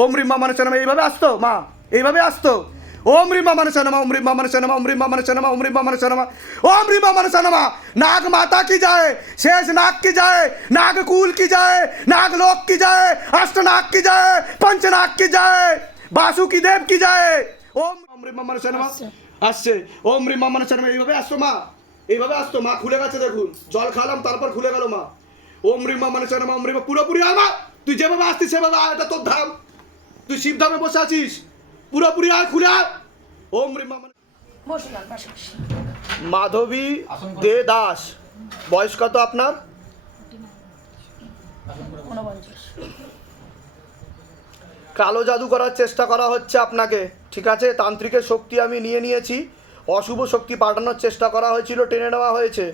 ওম রিম্মা মানুষের এইভাবে আসতো? মা এইভাবে আসতো? ওম রিম্মা মানুষের নামা ওম রিম্মা মানুষের নামা ওম রিম্মা মানুষের নামা ওম রিম্মা মানুষের নামা ওম রিম্মা মানুষের নামা নাক মাতা কি যায়? শেষ नाग की जाए नाग कूल की जाए नाग लोक की जाए अष्टनाग की जाए पंचनाग की जाए বাসু কি দেব কি যায়? ওম ওম রিম্মা মানুষের নামা আসছে। ওম রিম্মা মানুষের নামা এইভাবে আসতো মা? এইভাবে আসতো মা খুলে গেছে দেখুন। জল খালাম তারপর খুলে গেল মা। ওম রিম্মা মানুষের নামা ওম রিম্মা পুরোপুরি আমা তুই যেভাবে আসতি সেভাবে এটা তোর ধাম। তুই শিব ধামে বসে আছিস? পুরোপুরি আর খুলে ওম রিম মা বসলাম পাশাপাশি মাধবী দে দাস। বয়স কত আপনার? কালো জাদু করার চেষ্টা করা হচ্ছে আপনাকে ঠিক আছে? তান্ত্রিকের শক্তি আমি নিয়ে নিয়েছি। অশুভ শক্তি পাঠানোর চেষ্টা করা হয়েছিল টেনে নেওয়া হয়েছে।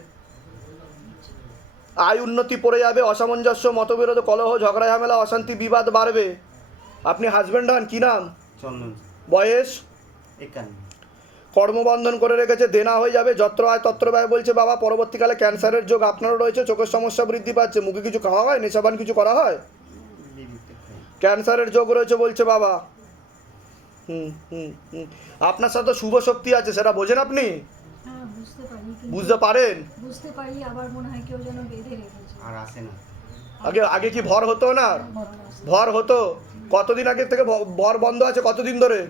আয় উন্নতি পড়ে যাবে অসামঞ্জস্য মতবিরোধ কলহ ঝগড়া ঝামেলা অশান্তি বিবাদ বাড়বে। আপনি হাজব্যান্ড হন কি নাম? চন্দন। বয়স? একান্ন। কর্মবন্ধন করে রেখেছে দেনা হয়ে যাবে যত্র আয় তত্র ব্যয় বলছে বাবা পরবর্তীকালে ক্যান্সারের যোগ আপনারও রয়েছে চোখের সমস্যা বৃদ্ধি পাচ্ছে মুখে কিছু খাওয়া হয় নেশাবান কিছু করা হয়? ক্যান্সারের যোগ রয়েছে বলছে বাবা। হুম হুম হুম। আপনার সাথে শুভ শক্তি আছে সেটা বোঝেন আপনি? বুঝতে পারি কিন্তু। বুঝতে পারেন? বুঝতে পারি আবার মনে হয় কেউ যেন বেঁধে রেখেছে। আর আসে না। আগে আগে কি ভর হতো না ভর হতো? কতদিন আগে থেকে ভর বন্ধ আছে? কতদিন ধরে?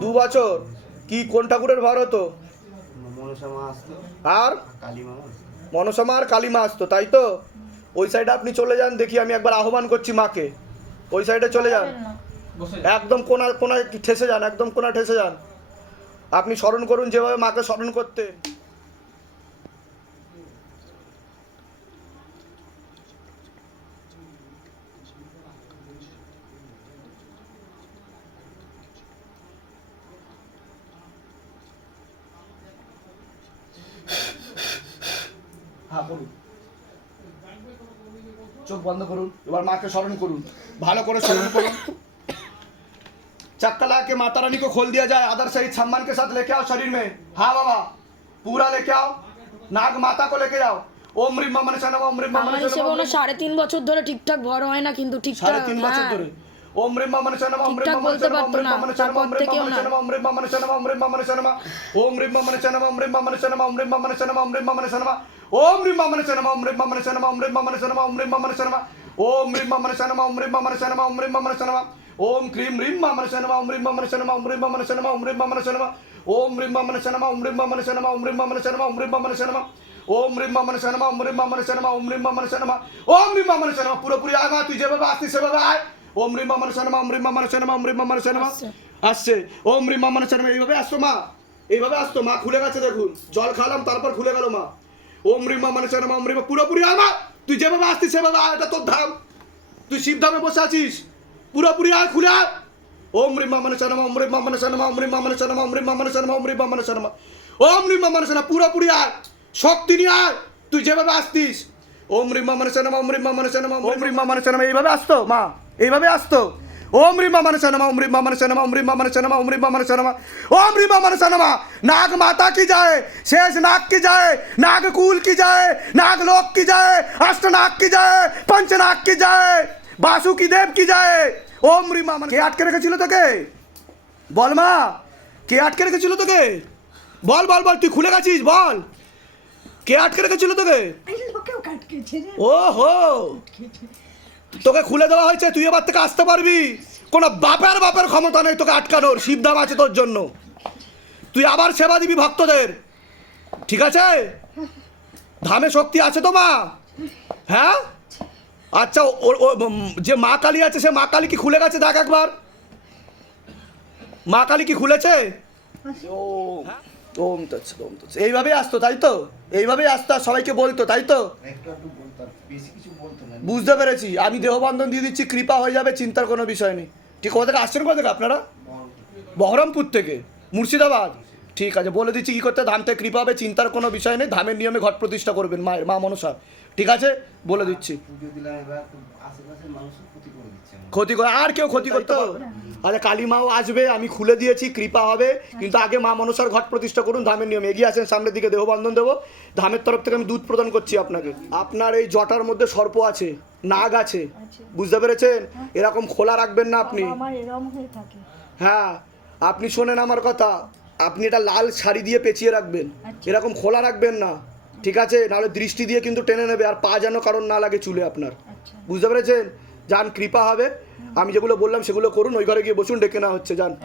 দু বছর। কি কোন ঠাকুরের ভর হতো? আর? মনসমা আর কালিমা আসতো তাই তো? ওই সাইডে আপনি চলে যান দেখি আমি একবার আহ্বান করছি মাকে। ওই সাইডে চলে যান। একদম কোনা কোনায় ঠেসে যান একদম কোনা ঠেসে যান। আপনি স্মরণ করুন যেভাবে মাকে স্মরণ করতেন হ্যাঁ করুন চোখ বন্ধ করুন এবার মাকে স্মরণ করুন ভালো করে স্মরণ করুন चक्कर ला के माता रानी को खोल दिया जाए आदर सहित सम्मान के साथ लेके आओ शरीर में हाँ बाबा पूरा लेके आओ नाग माता को लेके जाओ ओम रीम ममन शनम ओम रीम আমার ममन হিসেবে शनम ওনার সাড়ে তিন বছর ধরে ঠিকঠাক ভর হয় না কিন্তু সাড়ে ঠিকঠাক তিন বছর হ্যাঁ ধরে ওম রিম মমন শনম ওম রিম ঠিকঠাক মমন বলতে শনম ওম পারতো রিম না, মমন শনম ওম তারপর রিম থেকেও মমন না। শনম ওম রিম মমন শনম ওম রিম মমন শনম ওম রিম মমন শনম ওম রিম মমন শনম ওম রিম মমন শনম ওম রিম মমন শনম ওম রিম মমন শনম ওম রিম মমন শনম ওম রিম মমন শনম ওম রিম মমন শনম ওম রিম মমন শনম ওম রিম মমন শনম ওম রিম মমন শনম ওম ক্রিম রিম মমন শনম ওম রিম মমন শনম ওম রিম মমন শনম ওম রিম মমন শনম ওম রিম মমন শনম ওম রিম মমন শনম ওম রিম মমন শনম ওম রিম মমন শনম ওম রিম মমন শনম ওম রিম মমন শনম ওম রিম মমন শনম ওম রিম মমন শনম পুরোপুরি আয় মা তুই যেভাবে আসতিস সেভাবে আয় ওম রিম মমন শনম ওম রিম মমন শনম ওম রিম মমন শনম আসছে। ওম রিম মমন শনম এইভাবে আসতো মা এইভাবে আসতো মা খুলে গেছে দেখুন জল খালাম তারপর খুলে গেল মা ওম রিম মমন শনম ওম রিম পুরোপুরি আয় মা তুই যেভাবে আসতিস সেভাবে এটা তোর ধাম তুই শিব ধামে বসে আছিস পুরোপুরি আয় খুলে আয় ওম রিম মমন শনম ওম রিম মমন শনম ওম রিম মমন শনম ওম রিম মমন শনম ওম রিম মমন শনম ওম রিম মমন শনম পুরোপুরি আয় শক্তি নিয়ে আয় তুই যেভাবে আসতিস ওম রিম মমন শনম ওম রিম মমন শনম ওম রিম মমন শনম এইভাবে আসতো মা এইভাবে আসতো। ওম রিম মমন শনম ওম রিম মমন শনম ওম রিম মমন শনম ওম রিম মমন শনম ওম রিম মমন শনম নাগ মাতা কি যায়? শেষ নাগ কি যায়? নাগ কুল কি যায়? নাগ লোক কি যায়? অষ্টনাগ কি যায়? পঞ্চনাগ কি যায়? বাসুকি দেব কি যায়? ওম রিম মমন কে আটকে রেখেছিল তোকে? বল মা কে আটকে রেখেছিল তোকে? বল বল বল তুই খুলে গেছিস বল। কে আটকে রেখেছিল তোকে? ও হো তোকে খুলে দেওয়া হয়েছে তুই এবার থেকে আসতে পারবি কোনো বাপের বাপের ক্ষমতা নেই তোকে আটকানোর শিবধাম আছে তোর জন্য তুই আবার সেবা দিবি ভক্তদের ঠিক আছে ধামে শক্তি আছে তো মা হ্যাঁ আচ্ছা ও- যে মা কালী আছে সে মা কালী কি খুলে গেছে দেখ একবার মা কালী কি খুলেছে। এইভাবেই আসতো তাই তো এইভাবেই আসতো আর সবাইকে বলতো তাই তো বুঝতে পেরেছি। আমি দেহবন্ধন দিয়ে দিচ্ছি কৃপা হয়ে যাবে চিন্তার কোনো বিষয় নেই। ঠিক কোথা থেকে আসছেন কোথা থেকে আপনারা? বহরমপুর থেকে মুর্শিদাবাদ। ঠিক আছে বলে দিচ্ছি কী করতে ধাম থেকে কৃপা হবে চিন্তার কোনো বিষয় নেই ধামের নিয়মে ঘট প্রতিষ্ঠা করবেন মায়ের মা মনসা। ঠিক আছে? বলে দিচ্ছি। ক্ষতি করে আর কেউ ক্ষতি করতে। আরে কালী মাও আসবে আমি খুলে দিয়েছি কৃপা হবে কিন্তু আগে মা মনসার ঘট প্রতিষ্ঠা করুন ধামের নিয়ম। এগিয়ে আসেন সামনের দিকে দেহবন্ধন দেবো। ধামের তরফ থেকে আমি দুধ প্রদান করছি আপনাকে। আপনার এই জটার মধ্যে সর্প আছে নাগ আছে। বুঝতে পেরেছেন? এরকম খোলা রাখবেন না আপনি। হ্যাঁ আপনি শোনেন আমার কথা। আপনি এটা লাল শাড়ি দিয়ে পেঁচিয়ে রাখবেন। আচ্ছা। এরকম খোলা রাখবেন না। ঠিক আছে? নাহলে দৃষ্টি দিয়ে কিন্তু টেনে নেবে। আর পা যেন কারণ না লাগে চুলে আপনার। আচ্ছা। বুঝতে পেরেছেন? যান কৃপা হবে। আমি যেগুলো বললাম সেগুলো করুন। ওই ঘরে গিয়ে বসুন ডেকে না হচ্ছে। যান।